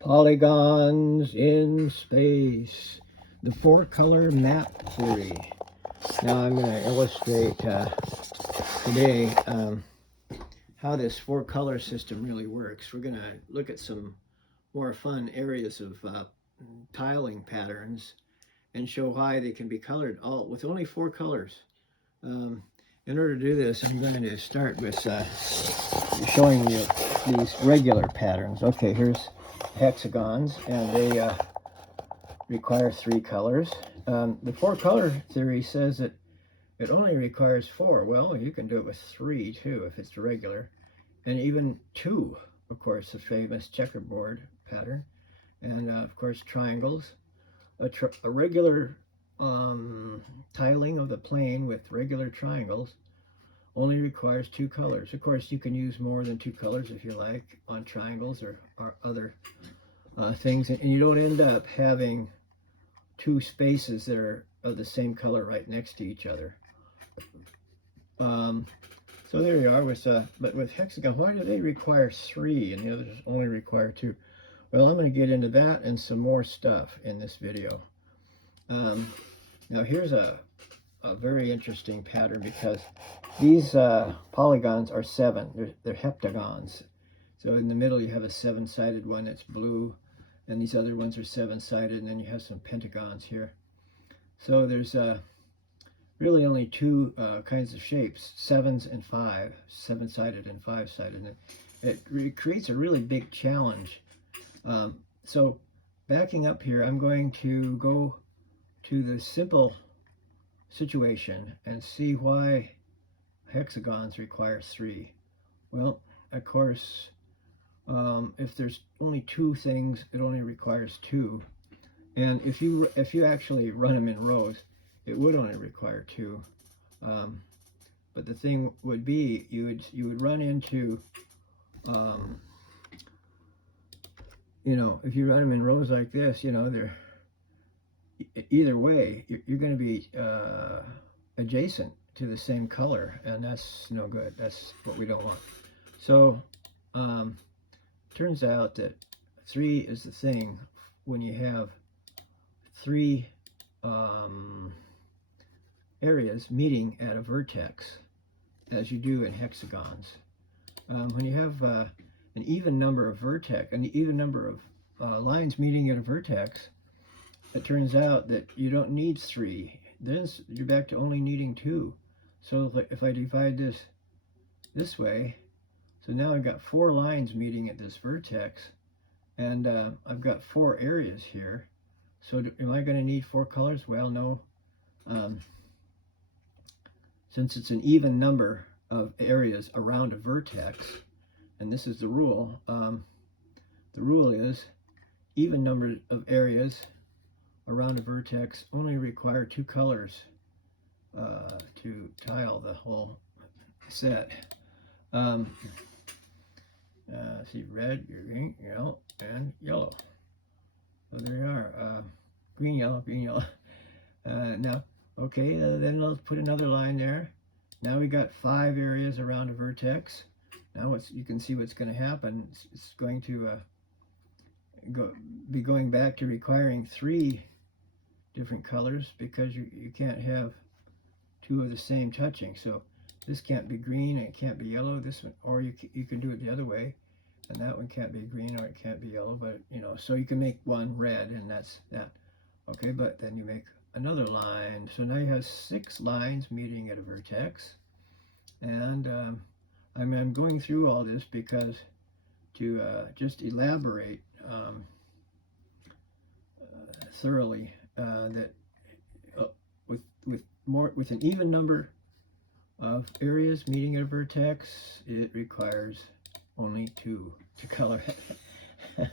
Polygons in space, the four-color map theory. Now I'm going to illustrate today how this four-color system really works. We're going to look at some more fun areas of tiling patterns and show why they can be colored all with only four colors. In order to do this, I'm going to start with showing you these regular patterns. Okay, here's hexagons, and they require three colors. The four-color theory says that it only requires four. Well, you can do it with three too if it's regular, and even two, of course, the famous checkerboard pattern, and of course triangles. A regular tiling of the plane with regular triangles only requires two colors. Of course, you can use more than two colors if you like on triangles or other things, and you don't end up having two spaces that are of the same color right next to each other. So there you are with but with hexagon, why do they require three and the others only require two? Well, I'm going to get into that and some more stuff in this video. Now here's a very interesting pattern, because these polygons are seven. They're heptagons. So in the middle you have a seven-sided one that's blue, and these other ones are seven-sided, and then you have some pentagons here. So there's really only two kinds of shapes, sevens and five, seven-sided and five-sided. And it creates a really big challenge. So backing up here, I'm going to go to the simple situation and see why hexagons require three. Well, of course, if there's only two things, it only requires two. And if you actually run them in rows, it would only require two. But the thing would be, you would run into, you know, if you run them in rows like this, you know, they're either way, you're going to be adjacent to the same color, and that's no good. That's what we don't want. So turns out that three is the thing when you have three areas meeting at a vertex, as you do in hexagons. When you have an even number of lines meeting at a vertex, it turns out that you don't need three. Then you're back to only needing two. So if I divide this way, so now I've got four lines meeting at this vertex, and I've got four areas here. So am I going to need four colors? Well, no. Since it's an even number of areas around a vertex, and this is the rule, the rule is even number of areas around a vertex only require two colors to tile the whole set. See, red, green, yellow, and yellow. So there you are. Green, yellow, green, yellow. Now, okay, then let's put another line there. Now we got five areas around a vertex. Now you can see what's going to happen. It's going to be going back to requiring three different colors, because you can't have two of the same touching. So this can't be green, and it can't be yellow. This one, or you can do it the other way, and that one can't be green, or it can't be yellow. But you know, so you can make one red, and that's that. Okay, but then you make another line. So now you have six lines meeting at a vertex, and I'm going through all this because to just elaborate thoroughly that with an even number of areas meeting at a vertex, it requires only two to color it.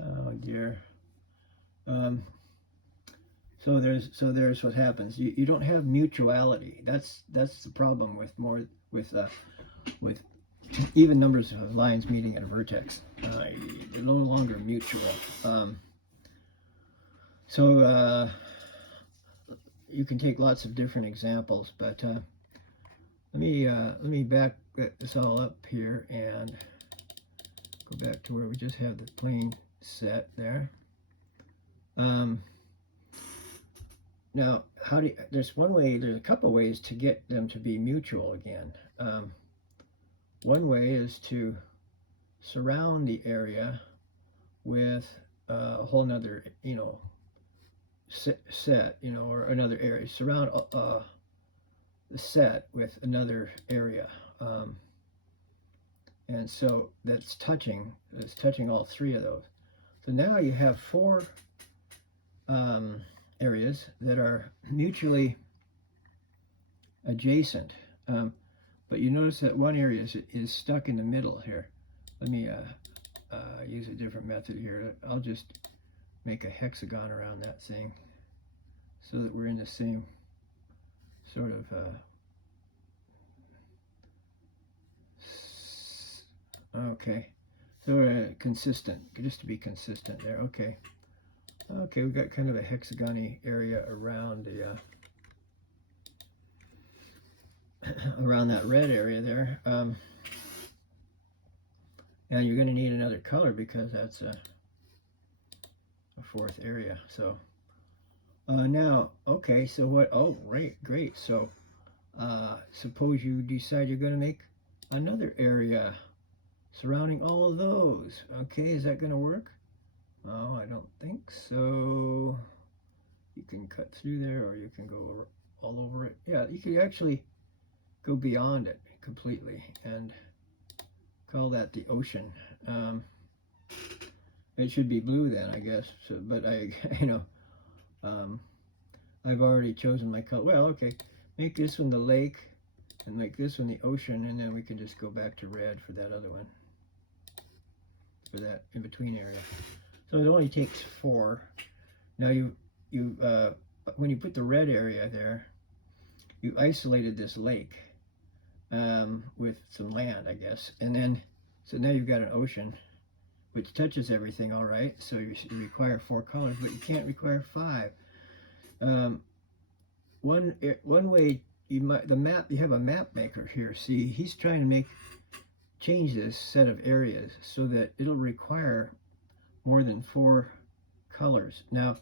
Oh dear. So there's what happens. You don't have mutuality. That's the problem with even numbers of lines meeting at a vertex. They're no longer mutual. So you can take lots of different examples, but let me back this all up here and Go back to where we just have the plane set there. Now, there's a couple ways to get them to be mutual again. One way is to surround the area with a whole nother, set, or another area. Surround the set with another area. And so it's touching all three of those. So now you have four areas that are mutually adjacent. But you notice that one area is stuck in the middle here. Let me use a different method here. I'll just make a hexagon around that thing so that we're in the same sort of okay. So we're consistent, just to be consistent there. Okay. Okay, we've got kind of a hexagon-y area around the around that red area there. And you're going to need another color because that's a fourth area. So now, okay, so what? Oh, great. So suppose you decide you're going to make another area surrounding all of those. Okay, is that going to work? Oh, I don't think so. You can cut through there, or you can go all over it. Yeah, you could actually go beyond it completely and call that the ocean. It should be blue then, I guess. So, but I've already chosen my color. Well, okay, make this one the lake, and make this one the ocean, and then we can just go back to red for that other one, for that in between area. So it only takes 4. Now when you put the red area there, you isolated this lake with some land, I guess, and then so now you've got an ocean which touches everything all right. So you require 4 colors, but you can't require 5. One way you have a map maker here. See, he's trying to change this set of areas so that it'll require more than 4 colors. Now,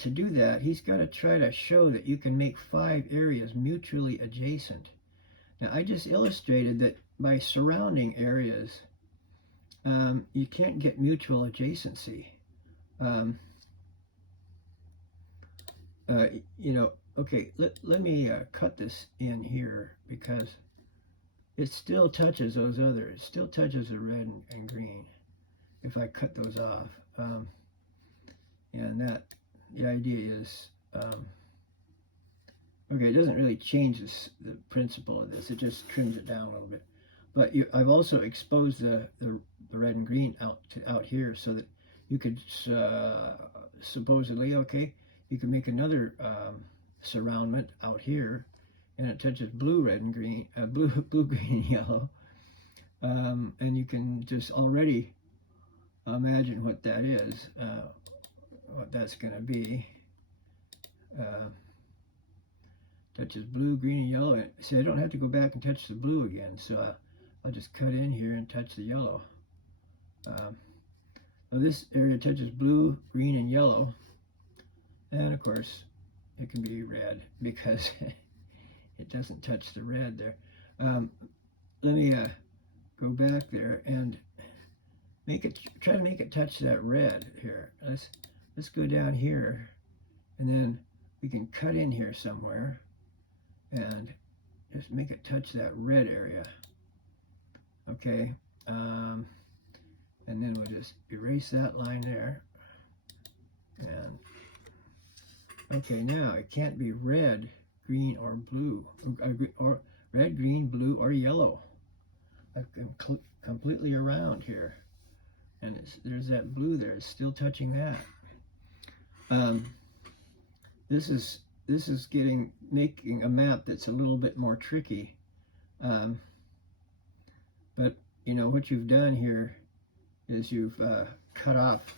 to do that, he's got to try to show that you can make 5 areas mutually adjacent. Now, I just illustrated that by surrounding areas, you can't get mutual adjacency. Okay, let me cut this in here because it still touches those others. It still touches the red and green if I cut those off. And the idea is, okay, it doesn't really change the principle of this. It just trims it down a little bit. But I've also exposed the red and green out here so that you could supposedly, okay, you can make another surroundment out here, and it touches blue, red, and green, blue, green, and yellow, and you can just already imagine what that is, what that's going to be. Touches blue, green, and yellow. See, I don't have to go back and touch the blue again, so I'll just cut in here and touch the yellow. Now this area touches blue, green, and yellow, and of course it can be red because it doesn't touch the red there. Let me go back there and try to make it touch that red here. Let's go down here, and then we can cut in here somewhere and just make it touch that red area. Okay, and then we'll just erase that line there. And okay, now it can't be red, green, or blue, or red, green, blue, or yellow. I've come completely around here, and there's that blue there. It's still touching that. This is making a map that's a little bit more tricky. But what you've done here is you've cut off,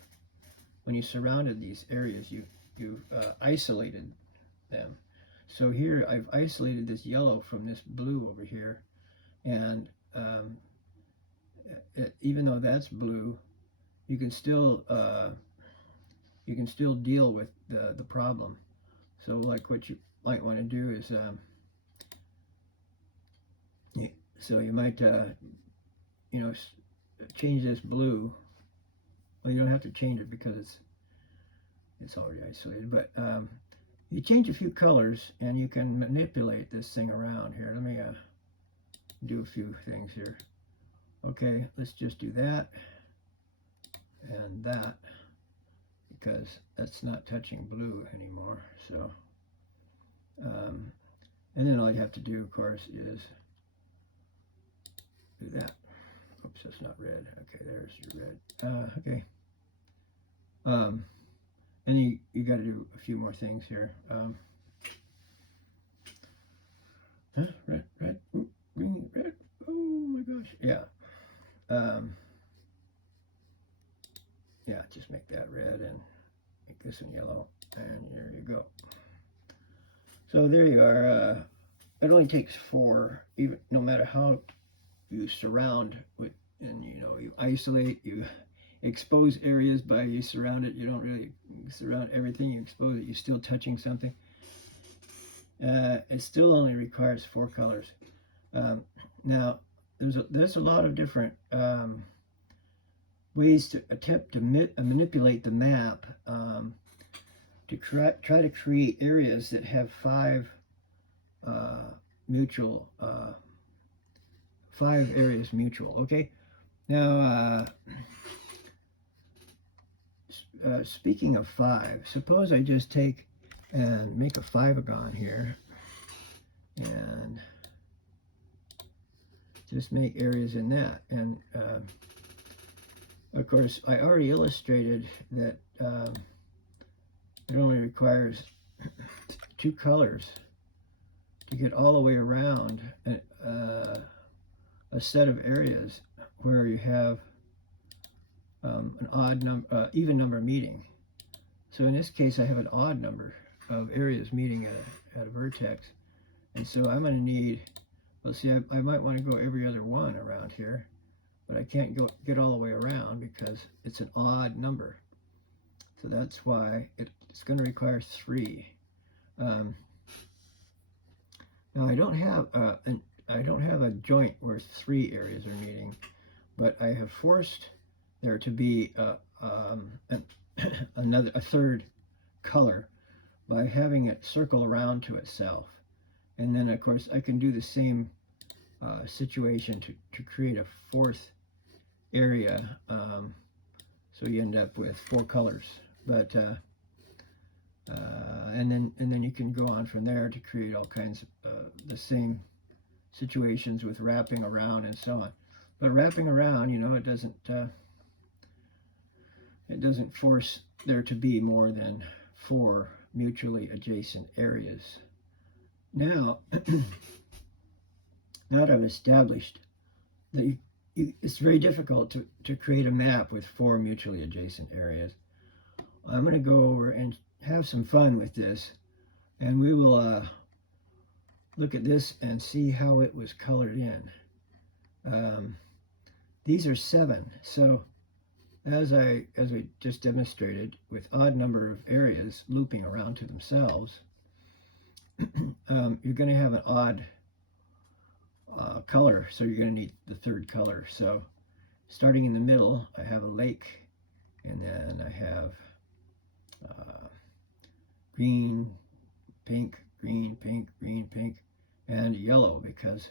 when you surrounded these areas, you've isolated them. So here I've isolated this yellow from this blue over here, and even though that's blue, you can still deal with the problem. So like what you might want to do is so you might you know, change this blue. Well, you don't have to change it because it's already isolated, but you change a few colors and you can manipulate this thing around here. Let me do a few things here. Okay, let's just do that and that, because that's not touching blue anymore. So and then all you have to do, of course, is do that. Oops, that's not red. Okay, there's your red. Okay. And you got to do a few more things here. Red, ooh, green, red. Oh my gosh. Yeah. Yeah, just make that red and make this one yellow. And there you go. So there you are. It only takes 4, even no matter how you surround with, and you isolate, you expose areas by you surround it. You don't really surround everything. You expose it. You're still touching something. It still only requires 4 colors. Now, there's a lot of different ways to attempt to manipulate the map to try to create areas that have 5 mutual 5 areas mutual. Okay. Now, speaking of 5, suppose I just take and make a 5-agon here and just make areas in that. And of course, I already illustrated that it only requires 2 colors to get all the way around a set of areas where you have an odd number, even number meeting. So in this case, I have an odd number of areas meeting at a vertex, and so I'm going to need. Well, see, I might want to go every other one around here, but I can't get all the way around because it's an odd number. So that's why it's going to require 3. Now I don't have a joint where 3 areas are meeting, but I have forced there to be a third color by having it circle around to itself. And then of course I can do the same situation to create a 4th area, so you end up with 4 colors. But and then you can go on from there to create all kinds of the same situations with wrapping around and so on. But wrapping around, it doesn't force there to be more than 4 mutually adjacent areas. Now, now that I've established that it's very difficult to create a map with 4 mutually adjacent areas, I'm going to go over and have some fun with this, and we will look at this and see how it was colored in. These are 7, so as we just demonstrated, with odd number of areas looping around to themselves, you're going to have an odd color, so you're going to need the 3rd color. So starting in the middle, I have a lake, and then I have green, pink, green, pink, green, pink, and yellow, because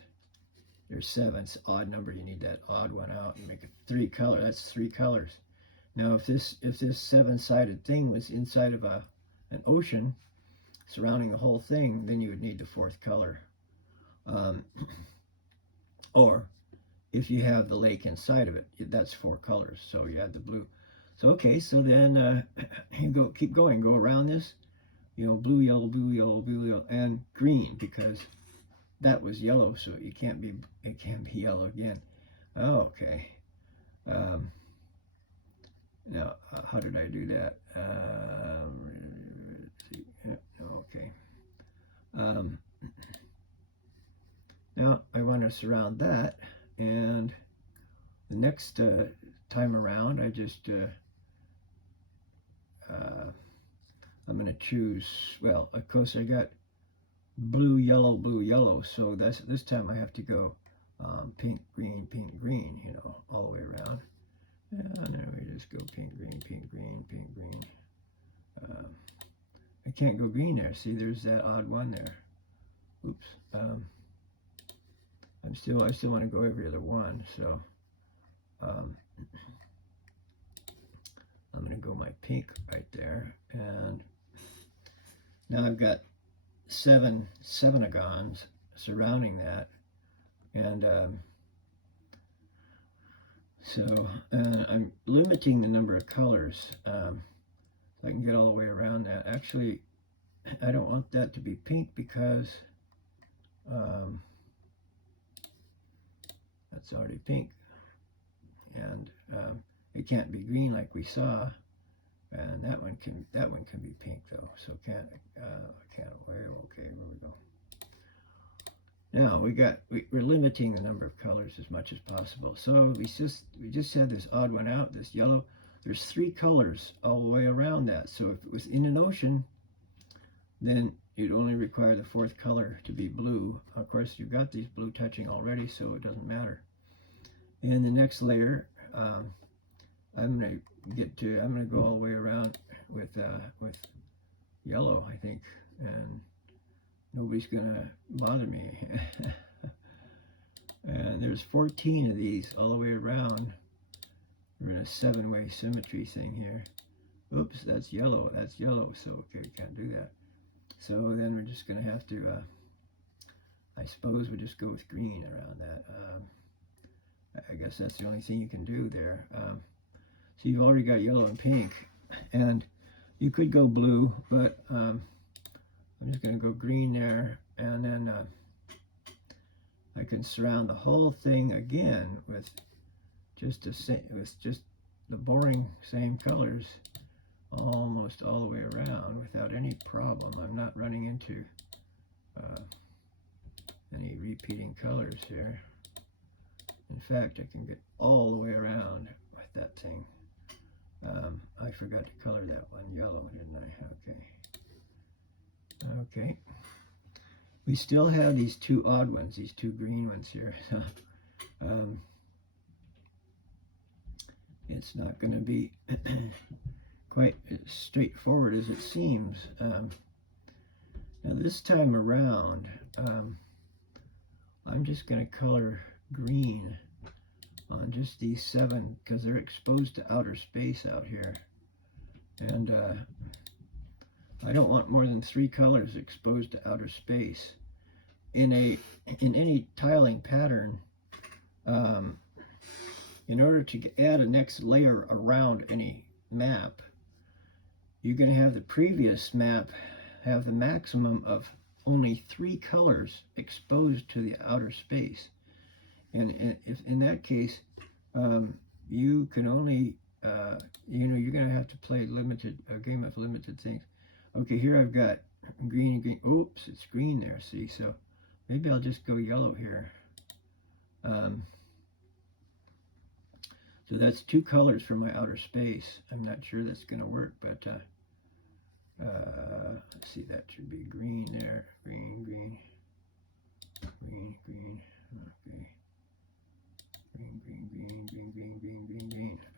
there's 7. It's an odd number. You need that odd one out and make it 3 color. That's 3 colors. Now, if this 7-sided thing was inside of an ocean surrounding the whole thing, then you would need the 4th color. Or if you have the lake inside of it, that's 4 colors. So you add the blue. So okay, so then you keep going, go around this, blue, yellow, blue, yellow, blue, yellow, and green, because that was yellow, so it can't be yellow again. Okay. Now, how did I do that? Okay. Now I want to surround that, and The next time around, I just I'm going to choose. Well, of course, I got blue, yellow. So this time I have to go pink, green. You know, all the way around. And then we just go pink, green. I can't go green there. See, there's that odd one there. Oops. I still want to go every other one. So I'm going to go my pink right there, and now I've got 7 semigons surrounding that, and so I'm limiting the number of colors so I can get all the way around that. Actually, I don't want that to be pink because that's already pink, and it can't be green like we saw, and that one can be pink though. So can't okay, where we go. Now we're limiting the number of colors as much as possible. So we just had this odd one out, this yellow. There's 3 colors all the way around that. So if it was in an ocean, then you'd only require the 4th color to be blue. Of course, you've got these blue touching already, so it doesn't matter. In the next layer, I'm gonna go all the way around with yellow, I think, and nobody's gonna bother me. And there's 14 of these all the way around. We're in a 7-way symmetry thing here. Oops, that's yellow, so okay, we can't do that. So then we're just gonna have to, I suppose we just go with green around that. I guess that's the only thing you can do there. So you've already got yellow and pink, and you could go blue, but I'm just gonna go green there, and then I can surround the whole thing again with just the boring same colors almost all the way around without any problem. I'm not running into any repeating colors here. In fact, I can get all the way around with that thing. I forgot to color that one yellow, didn't I? Okay. We still have these 2 odd ones, these 2 green ones here. It's not going to be quite as straightforward as it seems. Now this time around, I'm just going to color green on just these 7 because they're exposed to outer space out here, and I don't want more than 3 colors exposed to outer space in any tiling pattern. In order to add a next layer around any map, you're going to have the previous map have the maximum of only 3 colors exposed to the outer space. And if in that case, you can only, you're going to have to play a game of limited things. Okay, here I've got green and green. Oops, it's green there, see? So maybe I'll just go yellow here. So that's 2 colors for my outer space. I'm not sure that's going to work, but let's see, that should be green there. Green. Okay. Green.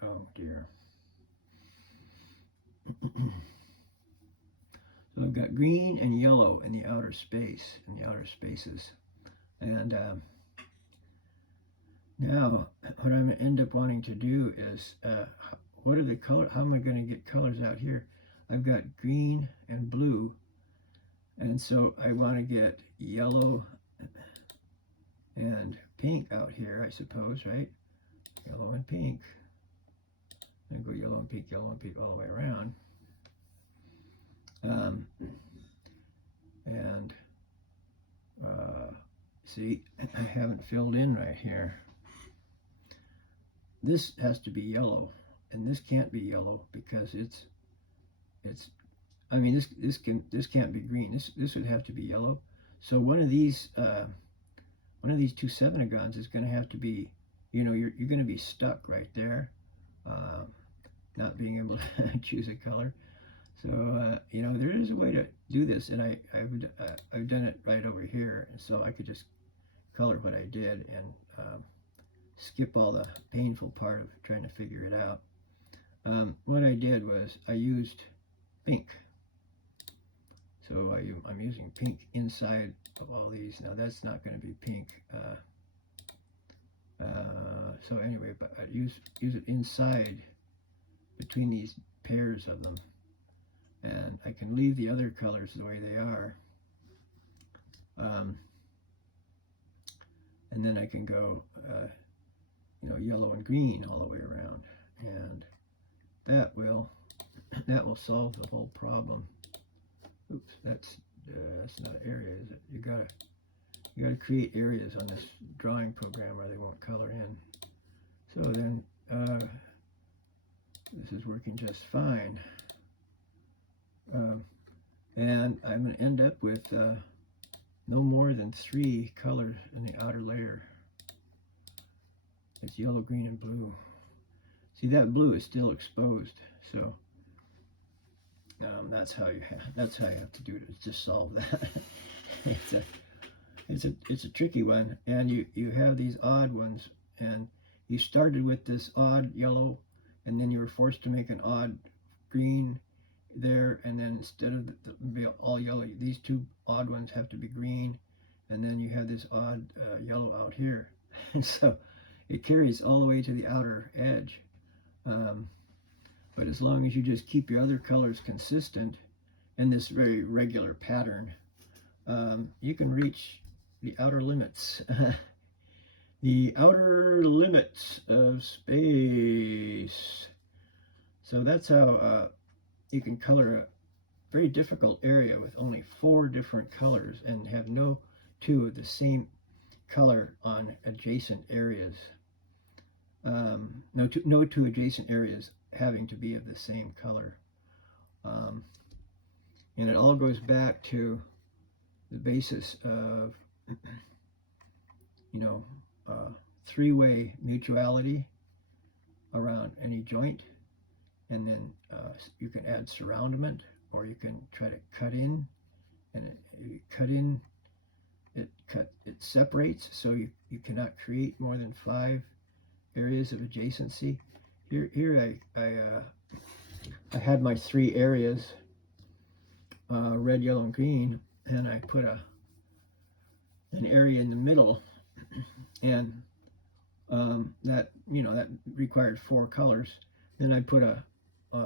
Oh dear. So I've got green and yellow in the outer spaces. And now what I'm going to end up wanting to do is, what are the color? How am I going to get colors out here? I've got green and blue, and so I want to get yellow and pink out here, I suppose, right? Yellow and pink. And go yellow and pink all the way around. See, I haven't filled in right here. This has to be yellow, and this can't be yellow because it's. I mean, this can't be green. This would have to be yellow. So one of these 2 semigons is going to have to be you know, you're going to be stuck right there, uh, not being able to choose a color. So you know, there is a way to do this, and I've done it right over here, so I could just color what I did and skip all the painful part of trying to figure it out. What I did was I used pink. So I'm using pink inside of all these. Now that's not going to be pink. So anyway, but I use it inside between these pairs of them, and I can leave the other colors the way they are. And then I can go, you know, yellow and green all the way around, and that will solve the whole problem. Oops, that's not an area, is it? You gotta create areas on this drawing program, or they won't color in. So then this is working just fine, and I'm going to end up with no more than 3 colors in the outer layer. It's yellow, green, and blue. See, that blue is still exposed, so that's how you have to do it. Is just solve that. it's a tricky one, and you have these odd ones, and you started with this odd yellow, and then you were forced to make an odd green there, and then instead of the all yellow, these 2 odd ones have to be green, and then you have this odd yellow out here, and so it carries all the way to the outer edge. But as long as you just keep your other colors consistent in this very regular pattern, you can reach the outer limits. The outer limits of space. So that's how you can color a very difficult area with only 4 different colors and have no 2 of the same color on adjacent areas. No two adjacent areas having to be of the same color. And it all goes back to the basis of, you know, 3-way mutuality around any joint, and then you can add surroundment, or you can try to cut in, and it separates, so you cannot create more than 5 areas of adjacency. Here I had my 3 areas, red, yellow, and green, and I put an area in the middle, and that required 4 colors. Then I put a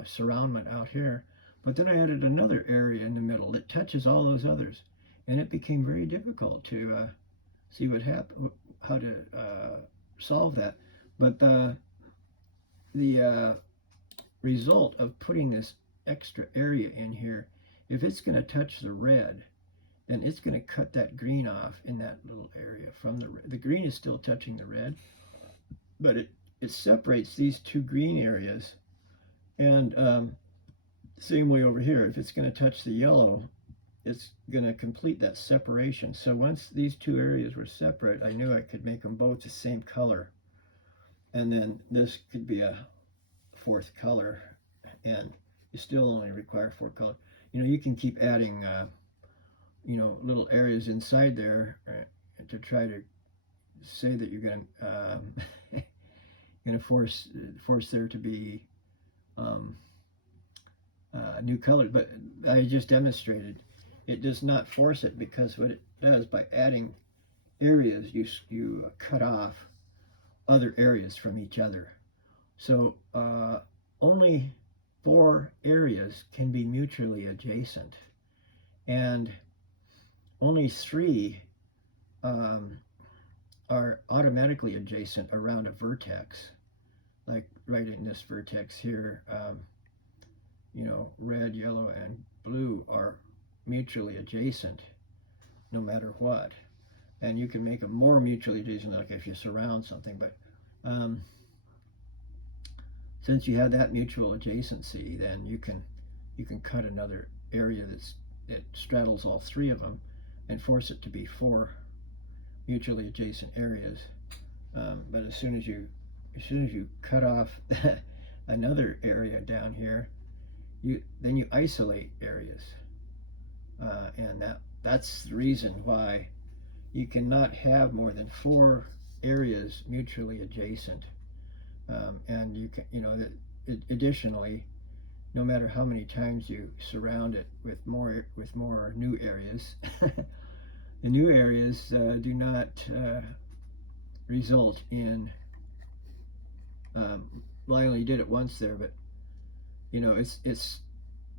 surroundment out here, but then I added another area in the middle that touches all those others, and it became very difficult to see how to solve that. But the result of putting this extra area in here, if it's going to touch the red, then it's going to cut that green off in that little area from the red. The green is still touching the red, but it separates these 2 green areas. And same way over here, if it's going to touch the yellow, it's going to complete that separation. So once these 2 areas were separate, I knew I could make them both the same color, and then this could be a 4th color, and you still only require 4 colors. You know, you can keep adding little areas inside there to try to say that you're going to force there to be new colors. But I just demonstrated it does not force it, because what it does, by adding areas, you cut off other areas from each other. So only 4 areas can be mutually adjacent, and only 3 are automatically adjacent around a vertex. Like right in this vertex here, red, yellow, and blue are mutually adjacent no matter what. And you can make them more mutually adjacent, like if you surround something. But since you have that mutual adjacency, then you can cut another area that straddles all 3 of them and force it to be 4 mutually adjacent areas. But as soon as you cut off another area down here, then you isolate areas, and that's the reason why you cannot have more than 4 areas mutually adjacent. And you can, additionally, no matter how many times you surround it with more new areas, the new areas do not result in. Well, I only did it once there, but it's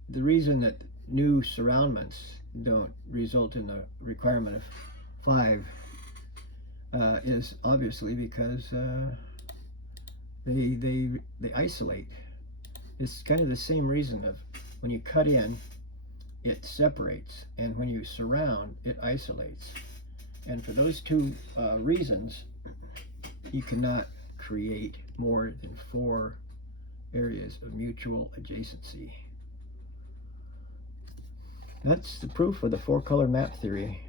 the reason that new surroundments don't result in the requirement of 5 is obviously because they isolate. It's kind of the same reason of when you cut in, it separates, and when you surround, it isolates. And for those two reasons, you cannot create more than 4 areas of mutual adjacency. That's the proof of the 4-color map theory.